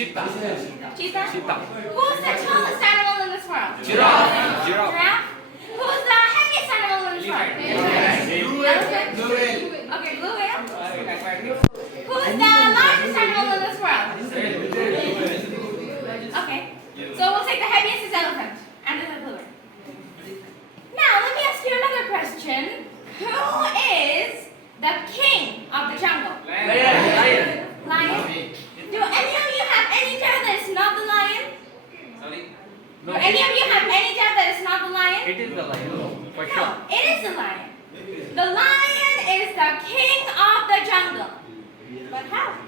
Cheetah. Cheetah? Cheetah. Who's the tallest animal in this world? Giraffe. Giraffe? Who's the heaviest animal in this world? Elephant? Okay, blue whale. Who's the largest animal in this world? Okay, so we'll take the heaviest is elephant and the blue whale. Now, let me ask you another question. Who is the king of the jungle? Lion. Lion? Do any of you have any doubt that it's not the lion? Sorry? Do any of you have any doubt that it's not the lion? It is the lion. For No, sure. it is the lion. The lion is the king of the jungle. But how?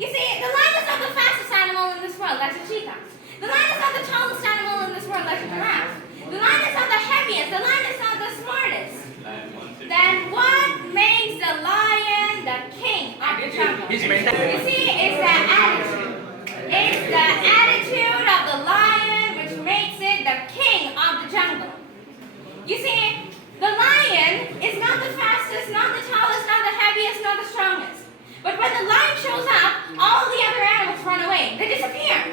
You see, the lion is not the fastest animal in this world, that's a cheetah. The lion is not the tallest animal in this world, that's a giraffe. The lion is not the heaviest, the lion is not the smartest. Then what makes the lion the king of the jungle? His mental. You see, it's the attitude. It's the attitude of the lion which makes it the king of the jungle. You see, the lion is not the fastest, not the tallest, not the heaviest, not the strongest. But when the lion shows up, all the other animals run away. They disappear.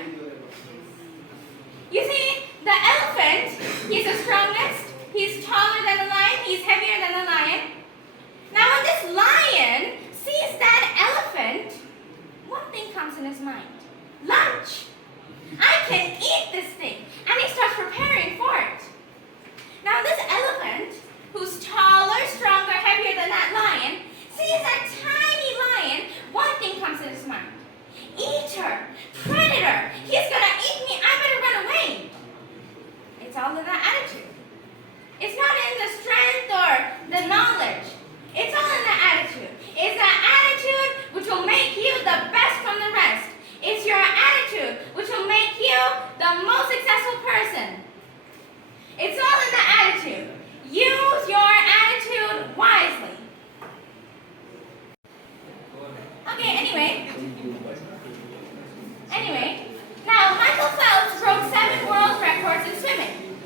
You see, the elephant, he's the strongest, he's taller than the lion, he's heavier than the lion. Now when this lion sees that elephant, one thing comes in his mind. Lunch! I can eat this thing! And he starts preparing for it. Now this elephant, who's taller, stronger, heavier than that lion, sees a tiny lion, one thing comes in his mind. Eater! Predator! He's gonna eat me! I better run away! It's all in the attitude. It's not in the strength or the knowledge. It's all in the attitude. It's the attitude which will make you the best from the rest. It's your attitude which will make you the most successful person. It's all in the attitude. Use your attitude wisely. Okay, anyway, now Michael Phelps broke 7 world records in swimming.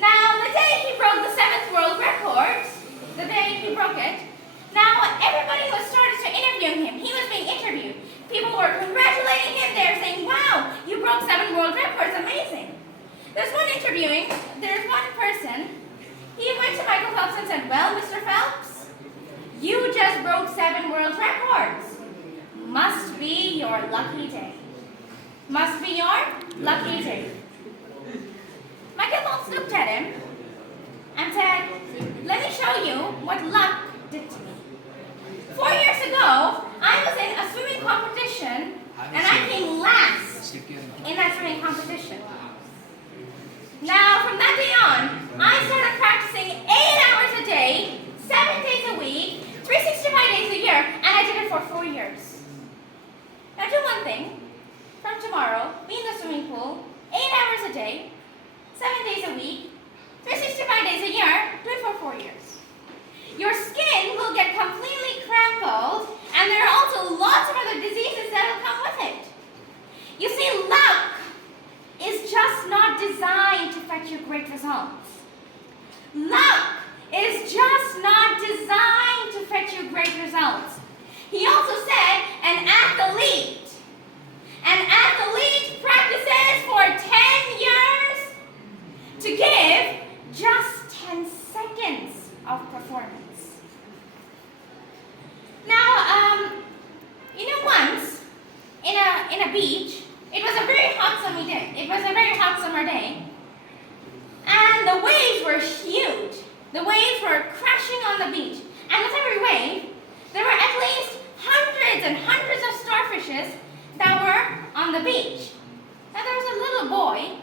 Now, the day he broke the 7th world record, the day he broke it, now everybody was started to interview him. He was being interviewed. People were congratulating him. They were saying, wow, you broke 7 world records, amazing. There's one person, he went to Michael Phelps and said, well, Mr. Phelps, you just broke 7 world records. Must be your lucky day. Must be your lucky day. Michael Phelps looked at him and said, let me show you what luck did to me. 4 years ago, I was in a swimming competition and I came last in that swimming competition. Now, from that day on, I started practicing 8 hours a day, 7 days a week, 365 days a year, and I did it for 4 years. Now, do one thing. From tomorrow, be in the swimming pool, 8 hours a day, 7 days a week, 365 days a year, do it for 4 years. Your skin will get completely crumpled, and there are also lots of other diseases that will come with it. You see, luck is just not designed to fetch you great results. Luck is just not designed to fetch you great results. He also said, an athlete practices for 10 years to give just 10 seconds of performance. Now, once in a beach, it was a very hot sunny day. It was a very hot summer day, and the waves were huge. The waves were crashing on the beach, and with every wave, there were at least hundreds and hundreds of starfishes that were on the beach. Now there was a little boy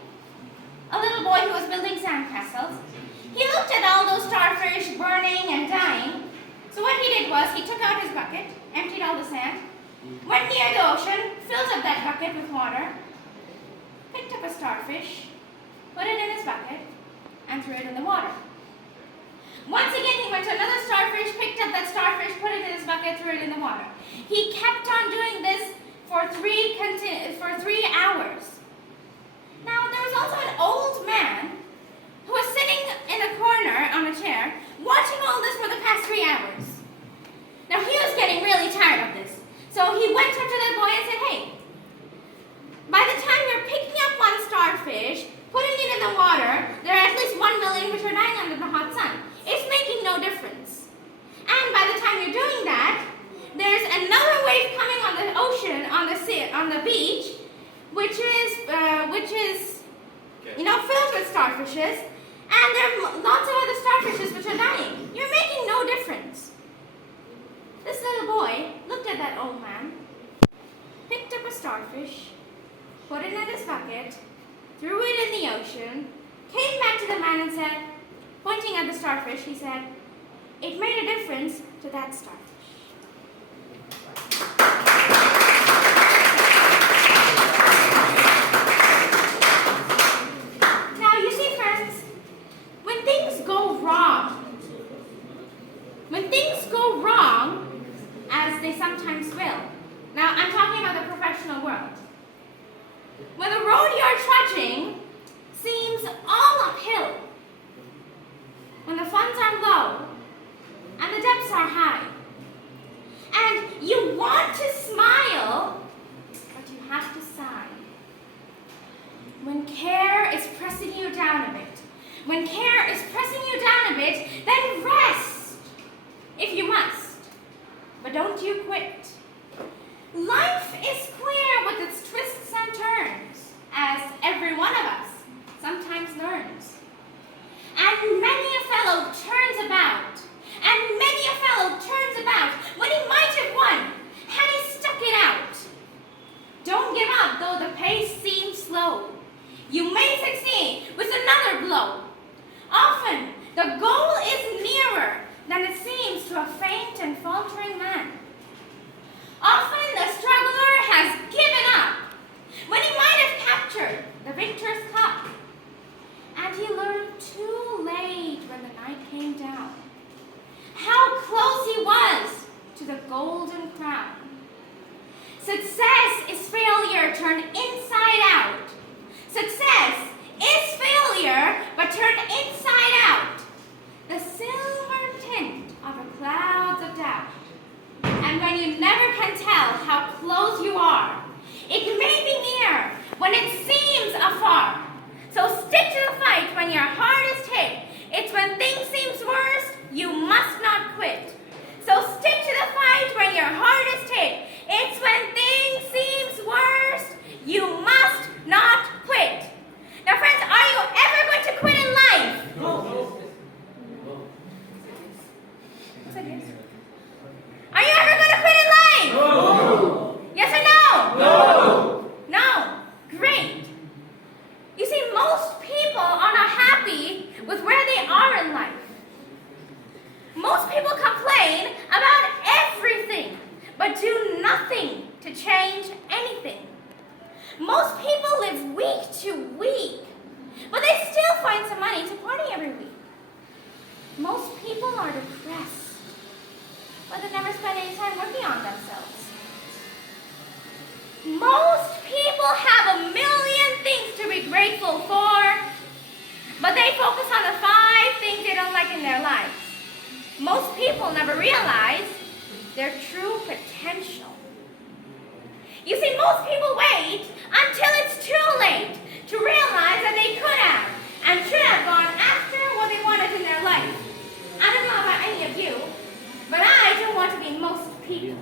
who was building sandcastles. He looked at all those starfish burning and dying. So what he did was he took out his bucket, emptied all the sand, went near the ocean, filled up that bucket with water, picked up a starfish, put it in his bucket, and threw it in the water. Once again, he went to another starfish, picked up that starfish, put it in his bucket, threw it in the water. He kept on doing this for 3 hours. Now, there was also an old man who was sitting in a corner on a chair, watching all this for the past 3 hours. Now, he was getting really tired of this. So he went up to that boy and said, hey, which is filled with starfishes, and there are lots of other starfishes which are dying. You're making no difference. This little boy looked at that old man, picked up a starfish, put it in his bucket, threw it in the ocean, came back to the man and said, pointing at the starfish, he said, "It made a difference to that starfish." Now, you see, friends, when things go wrong, as they sometimes will. Now, I'm talking about the professional world. When the road you're trudging seems all uphill, when the funds are low and the debts are high, and you want to smile, but you have to sigh. When care is pressing you down a bit, then rest if you must, but don't you quit. Life is queer with its twists and turns, as every one of us sometimes learns. And many a fellow turns about, when he might have won, had he stuck it out. Don't give up, though the pace seems slow. You may succeed with another blow. Often, the goal is nearer than it seems to a faint and faltering man. Often, the struggler has given up when he might have captured the victor's cup. And he learned too late when the night came down how close he was to the golden crown. Success is failure turned inside out. Success is failure, but turned inside out. The silver tint of the clouds of doubt. And when you never can tell how close you are, it may be near when it seems afar. So stick to the fight when your heart is hit. It's when things seem worse, you must not quit. So stick to the fight when your heart is hit. It's when things seem worse, you must not quit. Now, friends, are you ever going to quit in life? No. Are you ever going to quit in life? No. Yes or no? No. No. Great. You see, most people are not happy with where they are in life. Most people complain about everything, but do nothing to change anything. Most people live week to week, but they still find some money to party every week. Most people are depressed, but they never spend any time working on themselves. Most people have a million things to be grateful for, but they focus on the 5 things they don't like in their lives. Most people never realize their true potential. You see, most people wait until it's too late to realize that they could have and should have gone after what they wanted in their life. I don't know about any of you, but I don't want to be most people.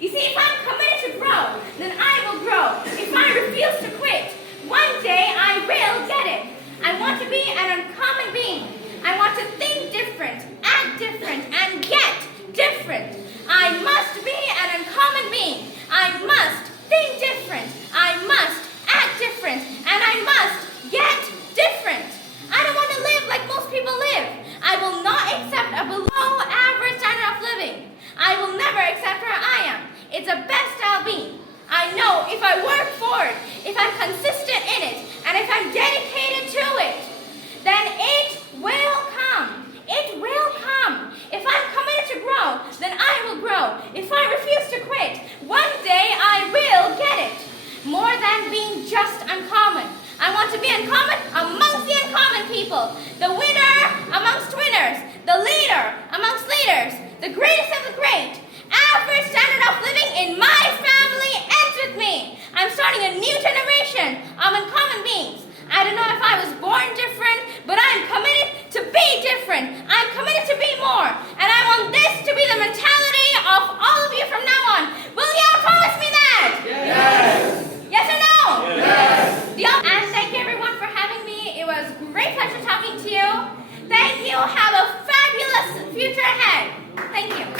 You see, if I'm committed to grow, then I will grow. If I refuse to quit, one day I will get it. I want to be an uncommon being. I want to think different, act different, and get different. I must be an uncommon being. I must think different. I must act different. And I must get different. I don't want to live like most people live. I will not accept a below average standard of living. I will never accept where I am. It's the best I'll be. I know if I work for it, if I'm consistent in it, and if I'm dedicated to it, then it will come. It will come. If I'm committed to grow, then I will grow. If I refuse to quit, one day I will get it. More than being just uncommon. I want to be uncommon amongst the uncommon people. The winner amongst winners. The leader amongst leaders. The greatest of the great. Average standard of living in my family ends with me. I'm starting a new generation of uncommon beings. I don't know if I was born different, but I'm you have a fabulous future ahead. Thank you.